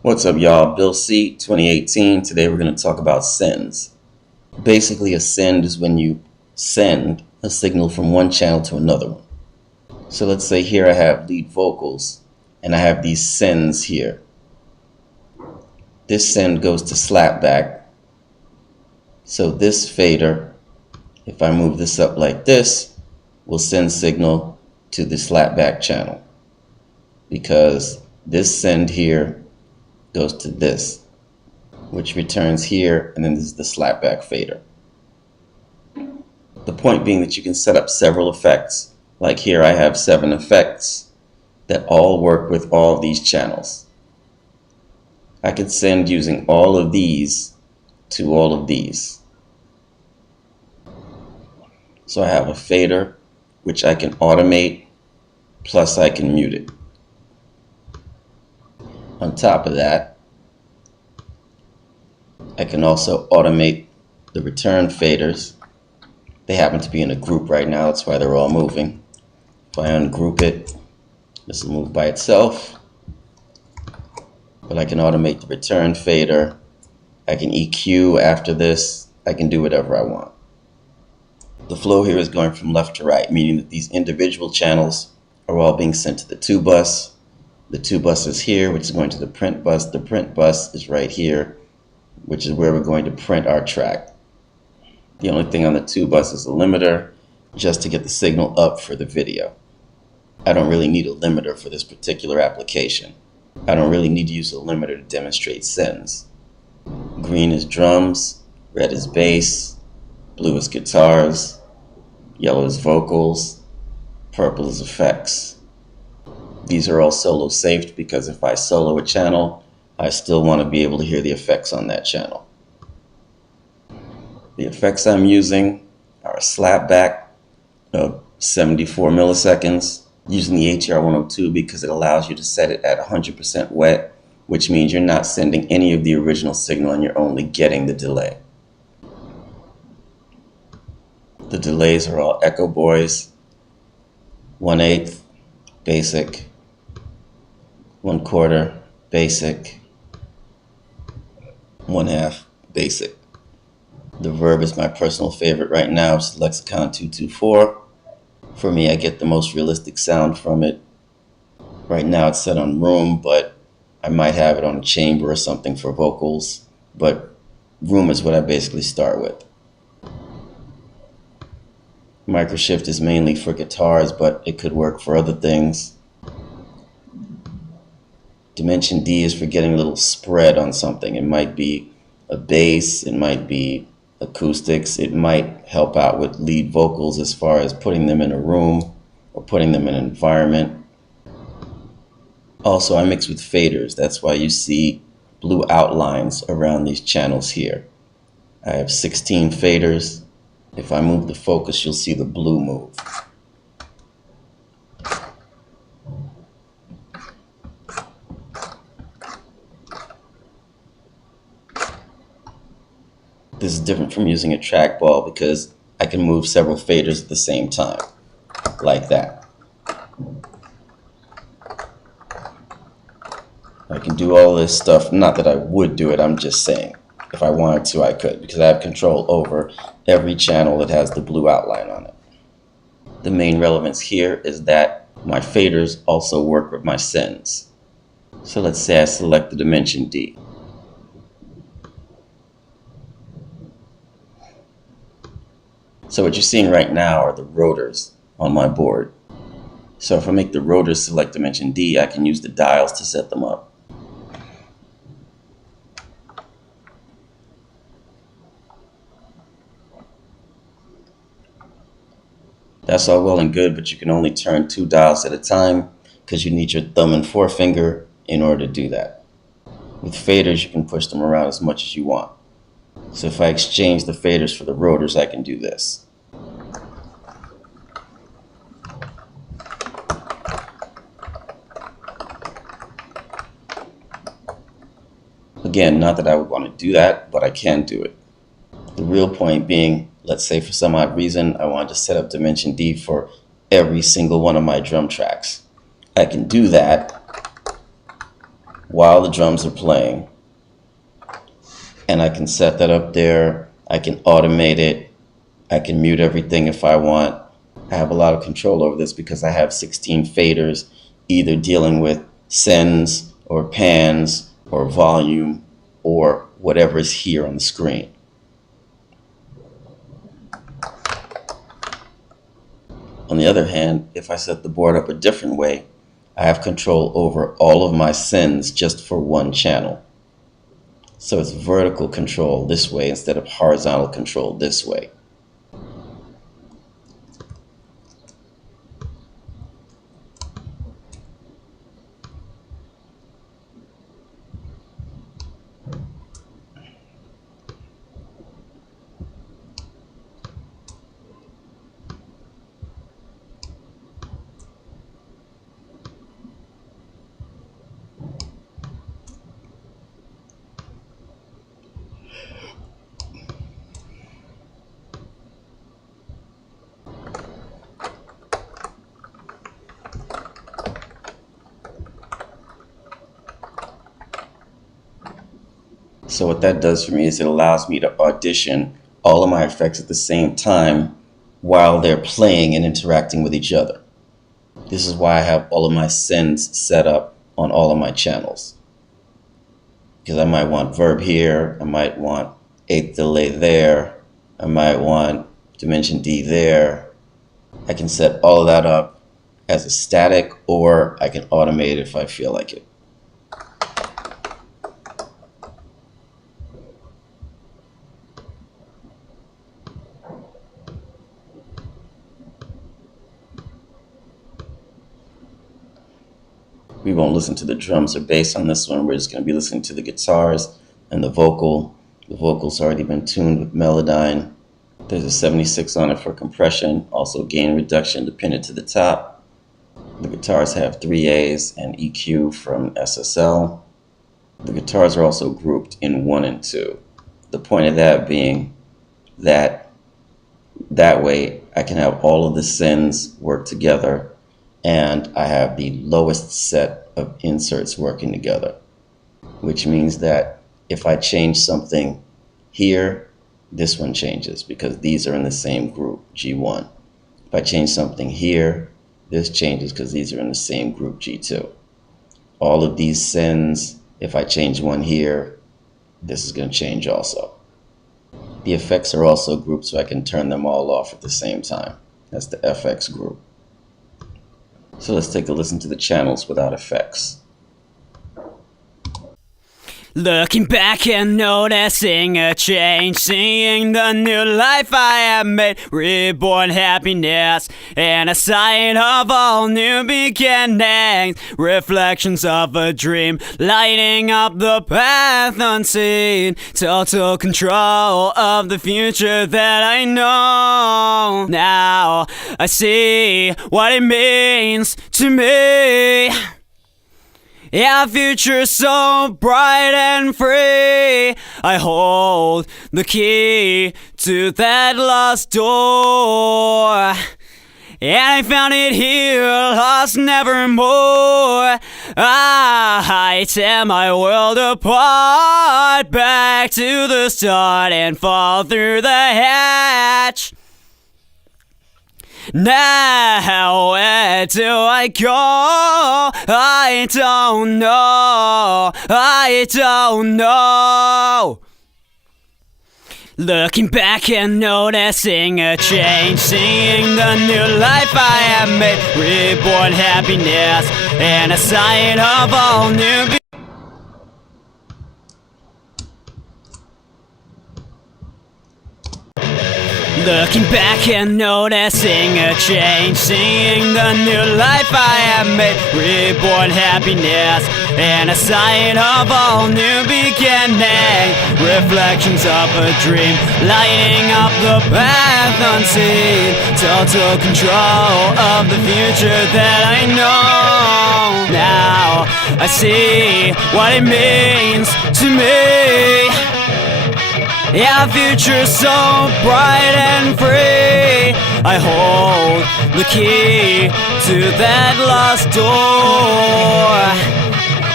What's up, y'all? Bill C, 2018. Today we're going to talk about sends. Basically, a send is when you send a signal from one channel to another one. So let's say here I have lead vocals and I have these sends here. This send goes to slapback. So this fader, if I move this up like this, will send signal to the slapback channel, because this send here goes to this, which returns here, and then this is the slapback fader. The point being that you can set up several effects. Like here I have 7 effects that all work with all of these channels. I could send using all of these to all of these. So I have a fader, which I can automate, plus I can mute it. On top of that, I can also automate the return faders. They happen to be in a group right now, that's why they're all moving. If I ungroup it, this will move by itself. But I can automate the return fader. I can EQ after this. I can do whatever I want. The flow here is going from left to right, meaning that these individual channels are all being sent to the 2 bus. The 2 bus is here, which is going to the print bus. The print bus is right here, which is where we're going to print our track. The only thing on the 2 bus is a limiter, just to get the signal up for the video. I don't really need a limiter for this particular application. I don't really need to use a limiter to demonstrate sends. Green is drums, red is bass, blue is guitars, yellow is vocals, purple is effects. These are all solo saved because if I solo a channel, I still want to be able to hear the effects on that channel. The effects I'm using are a slapback of 74 milliseconds, using the ATR 102 because it allows you to set it at 100% wet, which means you're not sending any of the original signal and you're only getting the delay. The delays are all Echo Boys, 1/8 basic, 1/4 basic, 1/2 basic. The verb is my personal favorite right now. It's Lexicon 224. For me, I get the most realistic sound from it. Right now it's set on room, but I might have it on a chamber or something for vocals. But room is what I basically start with. Microshift is mainly for guitars, but it could work for other things. Dimension D is for getting a little spread on something. It might be a bass, it might be acoustics, it might help out with lead vocals as far as putting them in a room or putting them in an environment. Also, I mix with faders. That's why you see blue outlines around these channels here. I have 16 faders. If I move the focus, you'll see the blue move. This is different from using a trackball because I can move several faders at the same time, like that. I can do all this stuff, not that I would do it, I'm just saying. If I wanted to, I could, because I have control over every channel that has the blue outline on it. The main relevance here is that my faders also work with my sends. So let's say I select the dimension D. So what you're seeing right now are the rotors on my board. So if I make the rotors select dimension D, I can use the dials to set them up. That's all well and good, but you can only turn 2 dials at a time because you need your thumb and forefinger in order to do that. With faders, you can push them around as much as you want. So if I exchange the faders for the rotors, I can do this. Again, not that I would want to do that, but I can do it. The real point being, let's say for some odd reason, I wanted to set up Dimension D for every single one of my drum tracks. I can do that while the drums are playing. And I can set that up there. I can automate it. I can mute everything if I want. I have a lot of control over this because I have 16 faders, either dealing with sends or pans or volume or whatever is here on the screen. On the other hand, if I set the board up a different way, I have control over all of my sends just for one channel. So it's vertical control this way instead of horizontal control this way. So what that does for me is it allows me to audition all of my effects at the same time while they're playing and interacting with each other. This is why I have all of my sends set up on all of my channels. Because I might want verb here, I might want eighth delay there, I might want dimension D there. I can set all of that up as a static, or I can automate it if I feel like it. We won't listen to the drums or bass on this one. We're just going to be listening to the guitars and the vocal. The vocal's already been tuned with Melodyne. There's a 76 on it for compression, also gain reduction dependent to the top. The guitars have 3 A's and EQ from SSL. The guitars are also grouped in 1 and 2. The point of that being that way I can have all of the sends work together, and I have the lowest set of inserts working together, which means that if I change something here, this one changes because these are in the same group, G1. If I change something here, this changes because these are in the same group, G2. All of these sends, if I change one here, this is going to change also. The effects are also grouped so I can turn them all off at the same time. That's the FX group. So let's take a listen to the channels without effects. Looking back and noticing a change, seeing the new life I have made, reborn happiness, and a sign of all new beginnings, reflections of a dream, lighting up the path unseen, total control of the future that I know. Now I see what it means to me. Yeah, future so bright and free. I hold the key to that lost door, and I found it here, lost nevermore. I tear my world apart, back to the start, and fall through the hatch. Now where do I go? I don't know. I don't know. Looking back and noticing a change, seeing the new life I have made, reborn happiness, and a sign of all new. Looking back and noticing a change, seeing the new life I have made, reborn happiness, and a sign of all new beginning, reflections of a dream, lighting up the path unseen, total control of the future that I know. Now I see what it means to me. Yeah, future so bright and free. I hold the key to that lost door,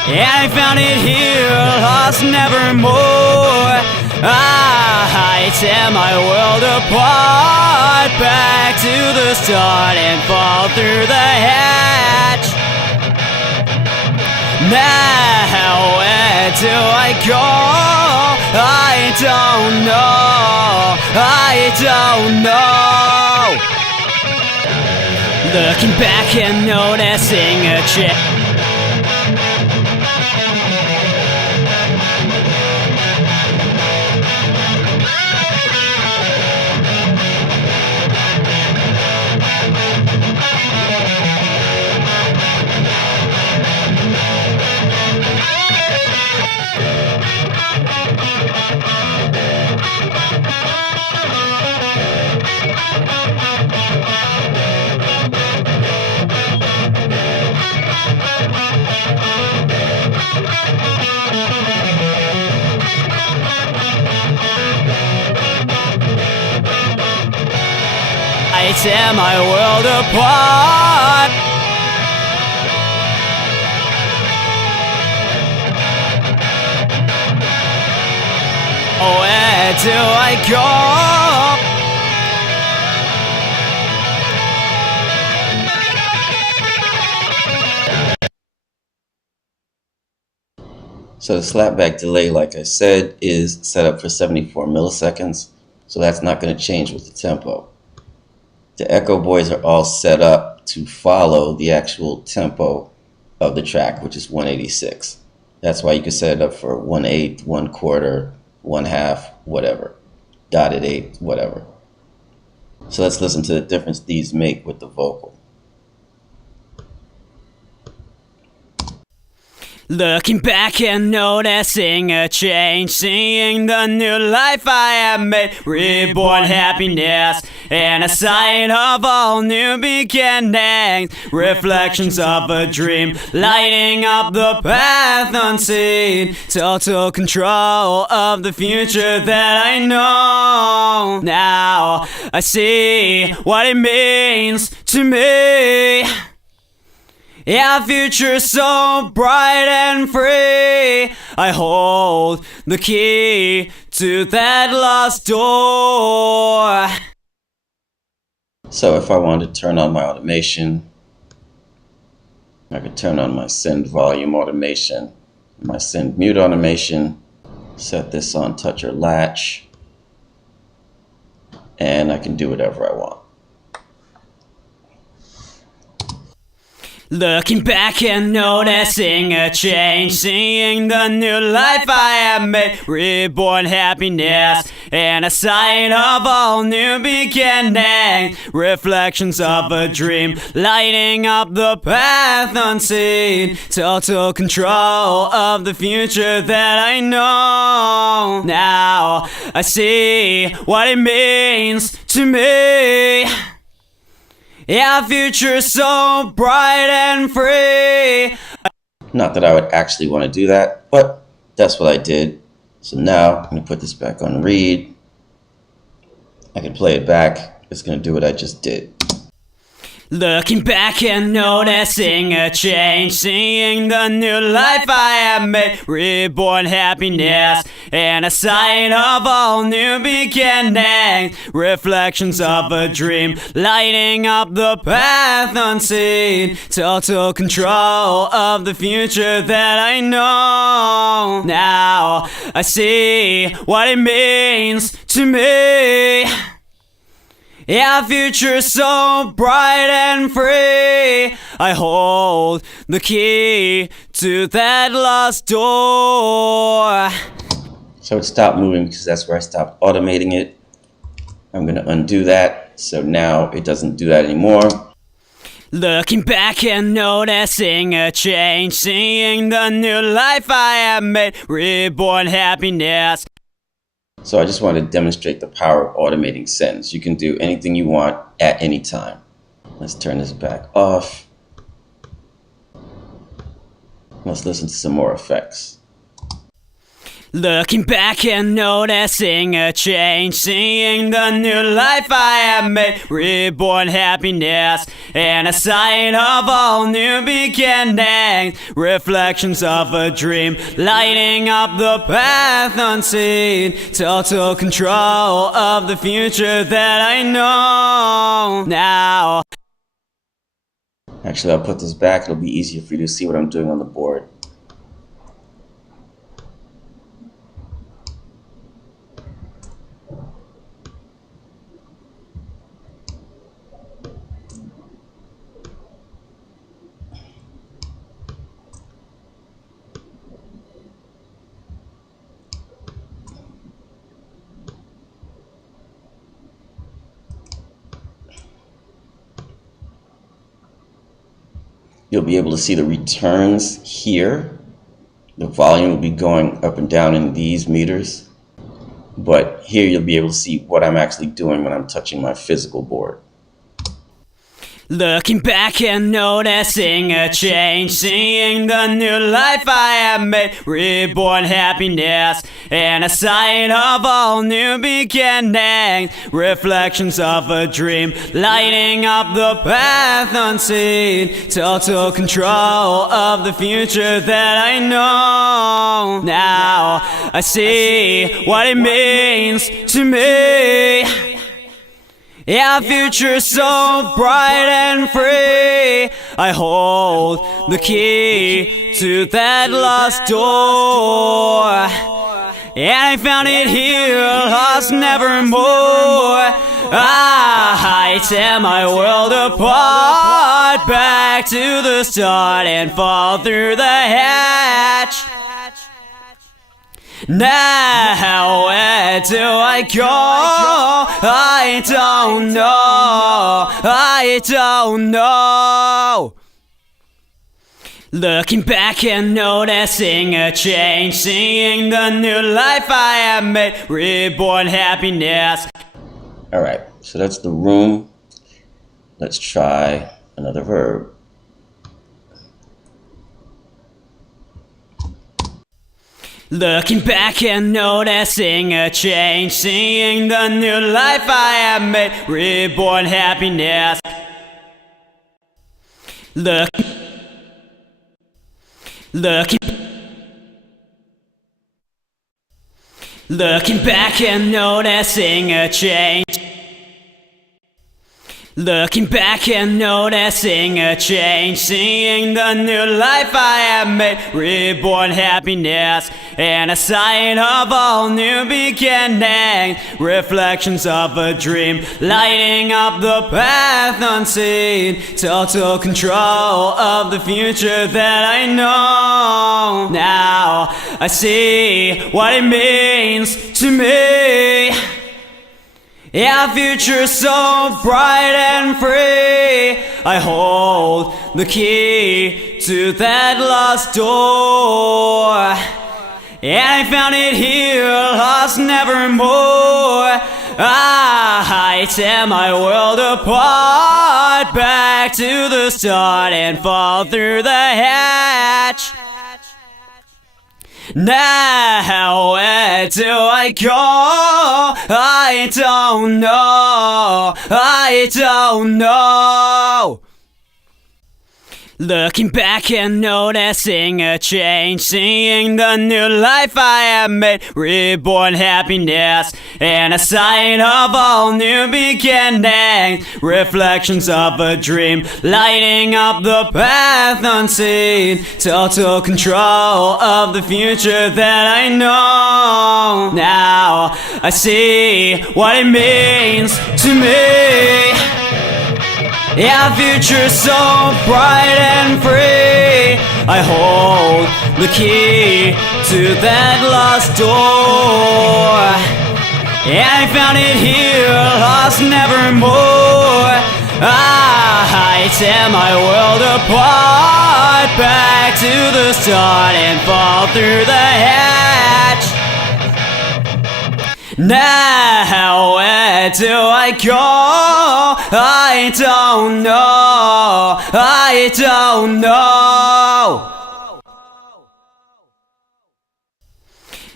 And I found it here, lost nevermore. I tear my world apart, back to the start and fall through the hatch. Now where do I go? I don't know, I don't know. Looking back and noticing a change. I tear my world apart. Where do I go? So the slapback delay, like I said, is set up for 74 milliseconds. So that's not going to change with the tempo. The echo buoys are all set up to follow the actual tempo of the track, which is 186. That's why you can set it up for 1/8, 1/4, 1/2, whatever. Dotted 8, whatever. So let's listen to the difference these make with the vocal. Looking back and noticing a change, seeing the new life I have made, reborn happiness, and a sign of all new beginnings, reflections of a dream, lighting up the path unseen, total control of the future that I know. Now I see what it means to me. Yeah, future so bright and free. I hold the key to that lost door. So if I wanted to turn on my automation, I could turn on my send volume automation, my send mute automation, set this on touch or latch, and I can do whatever I want. Looking back and noticing a change, seeing the new life I have made, reborn happiness, and a sign of all new beginnings, reflections of a dream, lighting up the path unseen, total control of the future that I know. Now I see what it means to me. Yeah, future so bright and free. Not that I would actually want to do that, but that's what I did. So now I'm going to put this back on read. I can play it back. It's going to do what I just did. Looking back and noticing a change, seeing the new life I have made, reborn happiness, and a sign of all new beginnings, reflections of a dream, lighting up the path unseen, total control of the future that I know. Now I see what it means to me. Yeah, future so bright and free. I hold the key to that lost door. So it stopped moving because that's where I stopped automating it. I'm going to undo that. So now it doesn't do that anymore. Looking back and noticing a change, seeing the new life I have made, reborn happiness. So I just want to demonstrate the power of automating sends. You can do anything you want at any time. Let's turn this back off. Let's listen to some more effects. Looking back and noticing a change, seeing the new life I have made, reborn happiness, and a sign of all new beginnings, reflections of a dream, lighting up the path unseen, total control of the future that I know now. Actually, I'll put this back. It'll be easier for you to see what I'm doing on the board. You'll be able to see the returns here. The volume will be going up and down in these meters. But here you'll be able to see what I'm actually doing when I'm touching my physical board. Looking back and noticing a change, seeing the new life I have made, reborn happiness, and a sign of all new beginnings, reflections of a dream, lighting up the path unseen, total control of the future that I know now. I see what it means to me. Yeah, future so bright and free. I hold the key to that lost door, and I found it here, lost nevermore. I tear my world apart, back to the start, and fall through the hatch. Now where do I go? I don't know. I don't know. Looking back and noticing a change, seeing the new life I have made, reborn happiness. Alright, so that's the room. Let's try another verb. Looking back and noticing a change, seeing the new life I have made, reborn happiness. Looking back and noticing a change. Looking back and noticing a change, seeing the new life I have made, reborn happiness, and a sign of all new beginnings, reflections of a dream, lighting up the path unseen, total control of the future that I know now. I see what it means to me. Yeah, future so bright and free. I hold the key to that lost door, and I found it here, lost nevermore. I tear my world apart, back to the start, and fall through the hatch. Now where do I go? I don't know. I don't know. Looking back and noticing a change, seeing the new life I have made, reborn happiness, and a sign of all new beginnings, reflections of a dream, lighting up the path unseen, total control of the future that I know now. I see what it means to me. Yeah, future so bright and free. I hold the key to that lost door, and I found it here, lost nevermore. I tear my world apart, back to the start, and fall through the hatch. Now where do I go? I don't know. I don't know.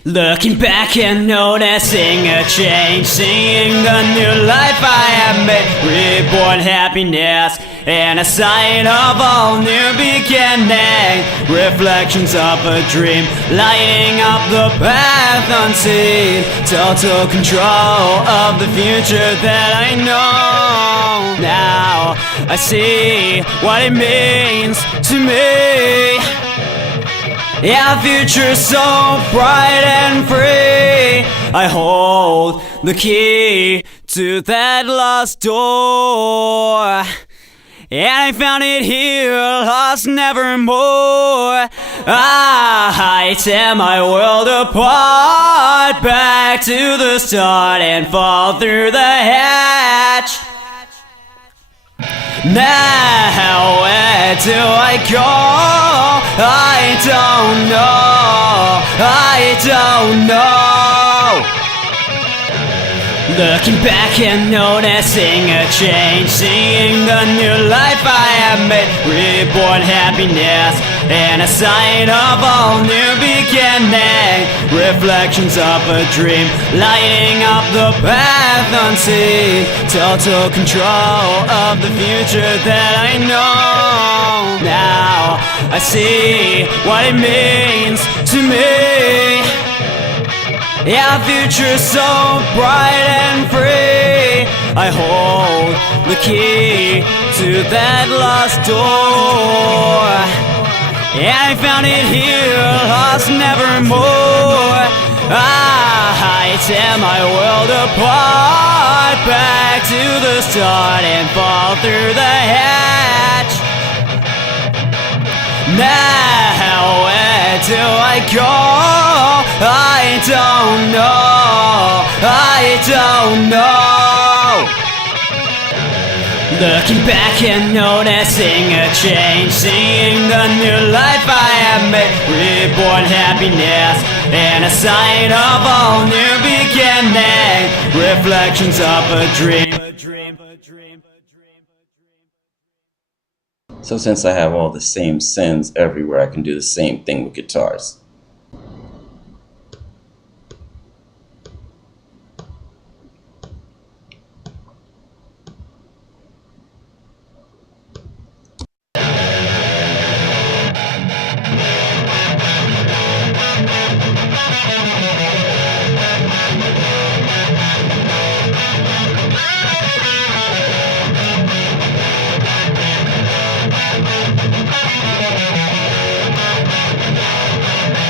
Looking back and noticing a change, seeing the new life I have made, reborn happiness and a sign of all new beginning. Reflections of a dream, lighting up the path unseen. Total control of the future that I know. Now I see what it means to me. Yeah, future so bright and free. I hold the key to that lost door, and I found it here, lost nevermore. I tear my world apart, back to the start, and fall through the hatch. Now where do I go? I don't know, I don't know. Looking back and noticing a change, seeing the new life I have made, reborn happiness and a sign of all new beginning. Reflections of a dream, lighting up the path unseen. Total control of the future that I know. Now I see what it means to me. Yeah, future so bright and free. I hold the key to that lost door, and I found it here, lost nevermore. I tear my world apart, back to the start, and fall through the hatch. Now where do I go? I don't know, I don't know. Looking back and noticing a change, seeing the new life I have made, reborn happiness and a sign of all new beginning. Reflections of a dream. So since I have all the same sends everywhere, I can do the same thing with guitars.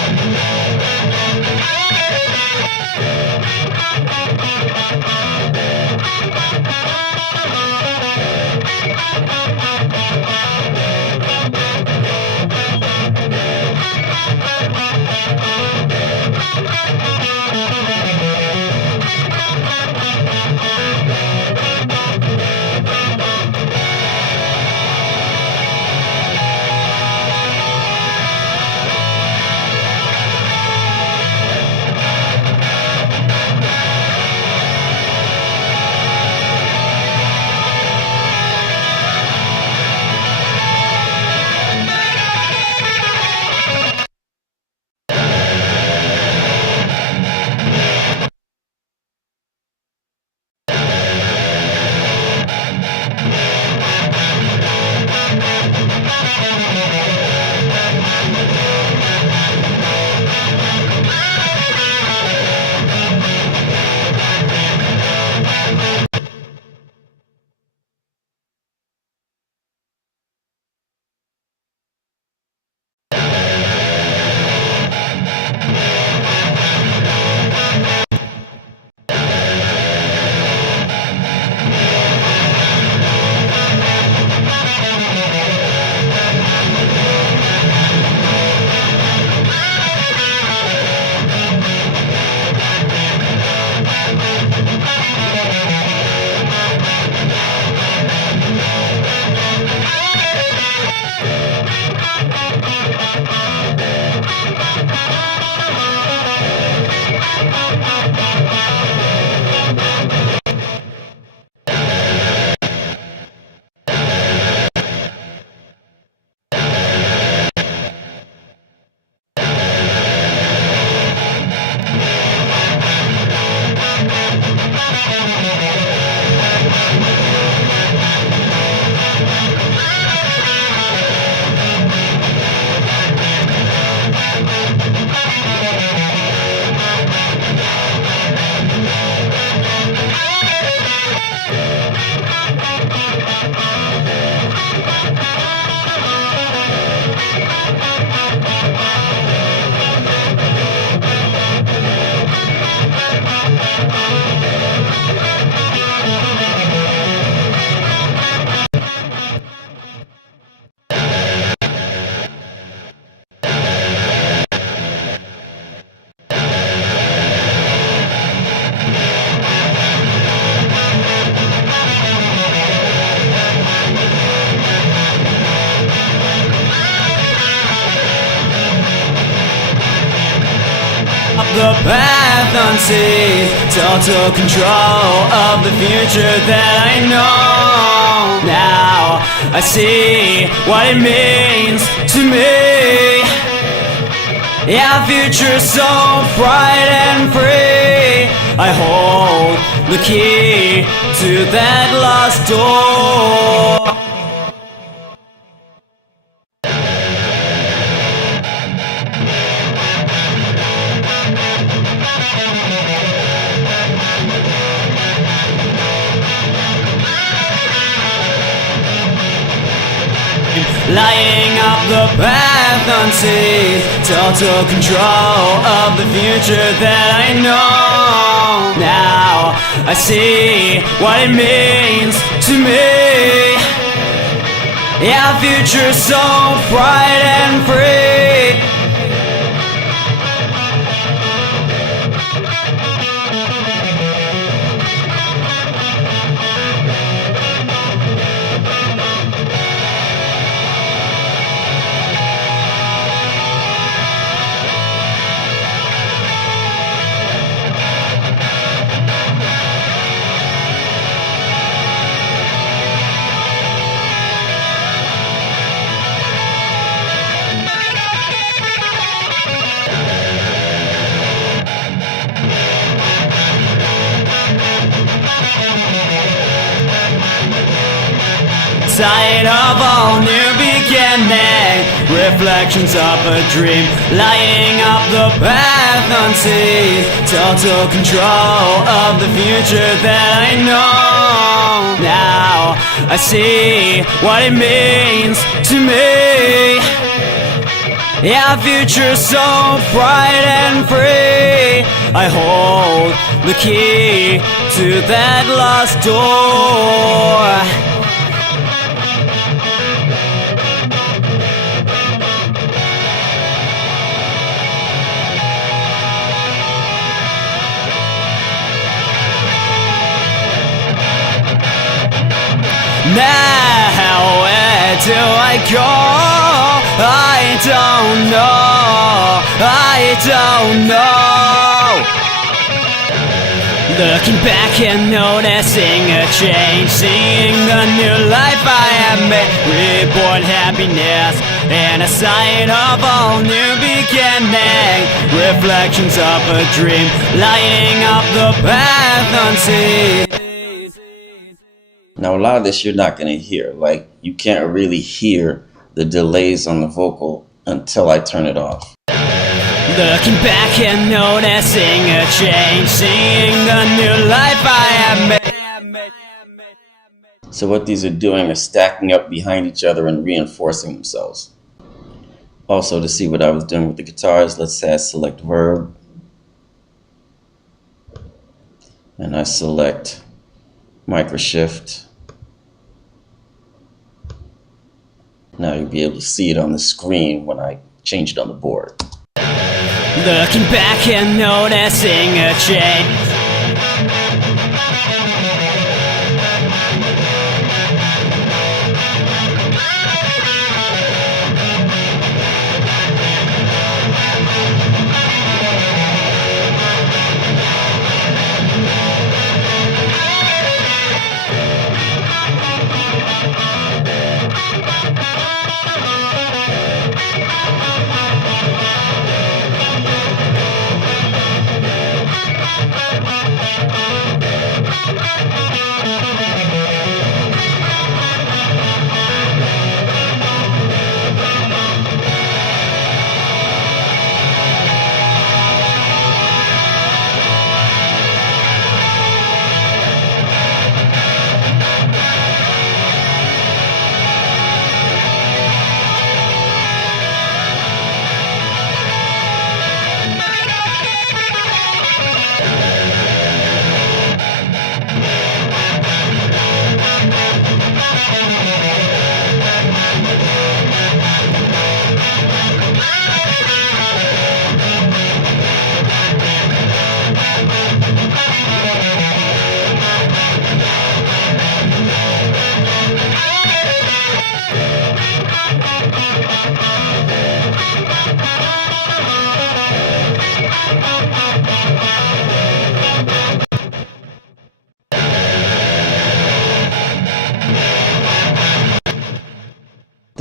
the path unseen, total control of the future that I know. Now I see what it means to me. Yeah, future so bright and free. I hold the key to that lost door. Lighting up the path unseen, total control of the future that I know. Now I see what it means to me. Yeah, future so bright and free. Sight of all new beginning, reflections of a dream, lighting up the path unseen, total control of the future that I know. Now I see what it means to me. Yeah, future so bright and free. I hold the key to that lost door. Now where do I go? I don't know. I don't know. Looking back and noticing a change, seeing the new life I have made, reborn happiness and a sight of all new beginning, reflections of a dream, lighting up the path unseen. Now a lot of this you're not going to hear, like you can't really hear the delays on the vocal until I turn it off. Looking back and noticing a change, seeing the new life I have made. So what these are doing is stacking up behind each other and reinforcing themselves. Also, to see what I was doing with the guitars, let's say I select verb and I select microshift. Now you'll be able to see it on the screen when I change it on the board. Looking back and noticing a change.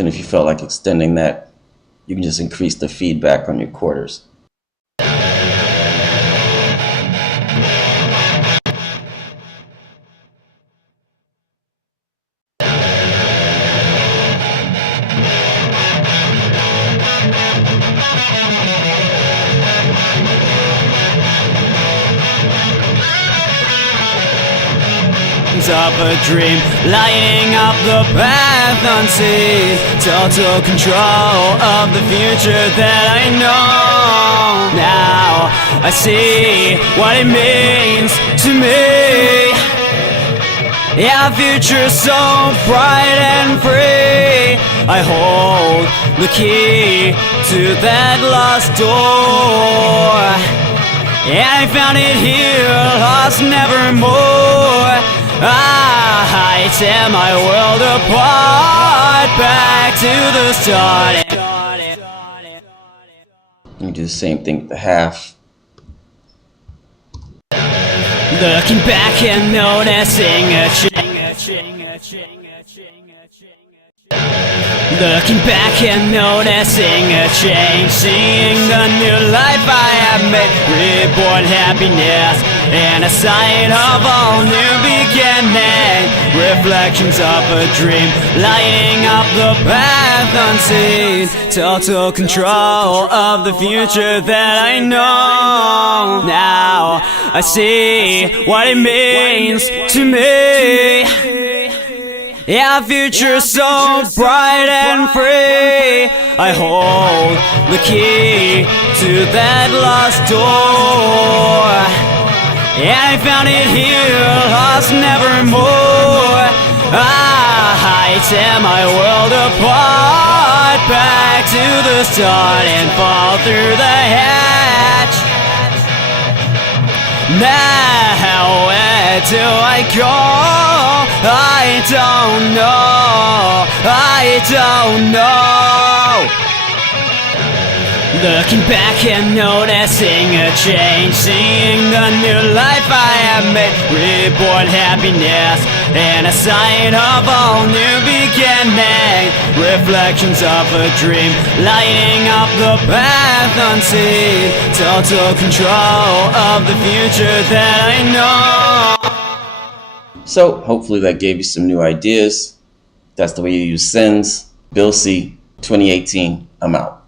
if you felt like extending that, you can just increase the feedback on your quarters. Of a dream, lighting up the path unseen, total control of the future that I know. Now I see what it means to me. Yeah, future so bright and free. I hold the key to that lost door. Yeah, I found it here, lost nevermore. I tear my world apart, back to the start. You do the same thing with the half. Looking back and noticing a change. Looking back and noticing a change, seeing the new life I have made, reborn happiness, and a sign of all new beginning. Reflections of a dream, lighting up the path unseen, total control of the future that I know. Now I see what it means to me. Yeah, future so bright and free. I hold the key to that lost door. Yeah, I found it here, lost nevermore. I tear my world apart, back to the start and fall through the hatch. Now where do I go? I don't know, I don't know. Looking back and noticing a change, seeing the new life I have made, reborn happiness, and a sign of all new beginning. Reflections of a dream, lighting up the path unseen, total control of the future that I know. So hopefully that gave you some new ideas. That's the way you use sends. Bill C, 2018. I'm out.